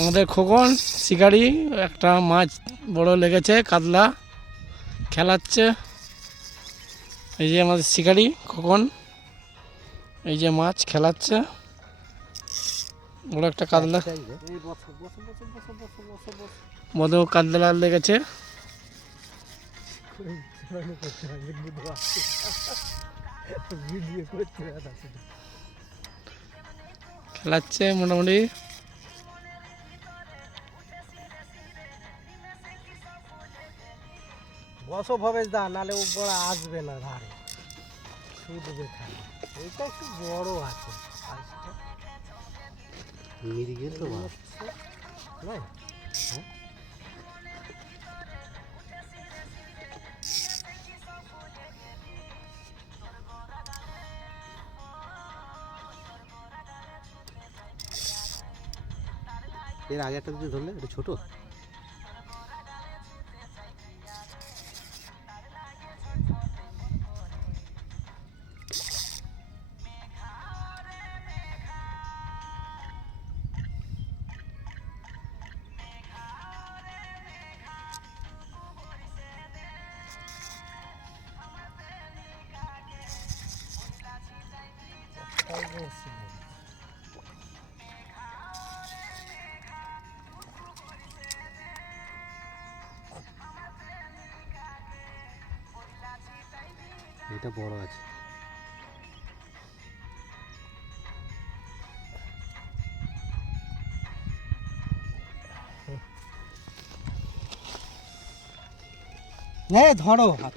আমাদের খোকন শিকারি একটা মাছ বড় লেগেছে, কাতলা খেলাচ্ছে। এই যে আমাদের শিকারি খোকন, এই যে মাছ খেলাচ্ছে, বড় একটা কাতলা, বড় কাতলা লেগেছে। খেলাচ্ছে মোটামুটি। বসো ভবেশ দা, নালে ও বড় আসবে না ধারে, শুধবে খালি। এইটা একটু বড় আছে মিরিগেল তো নয়। এর আগে একটা যদি ধরলে, এটা ছোট। এটা বড় আছে। ধরো হাত।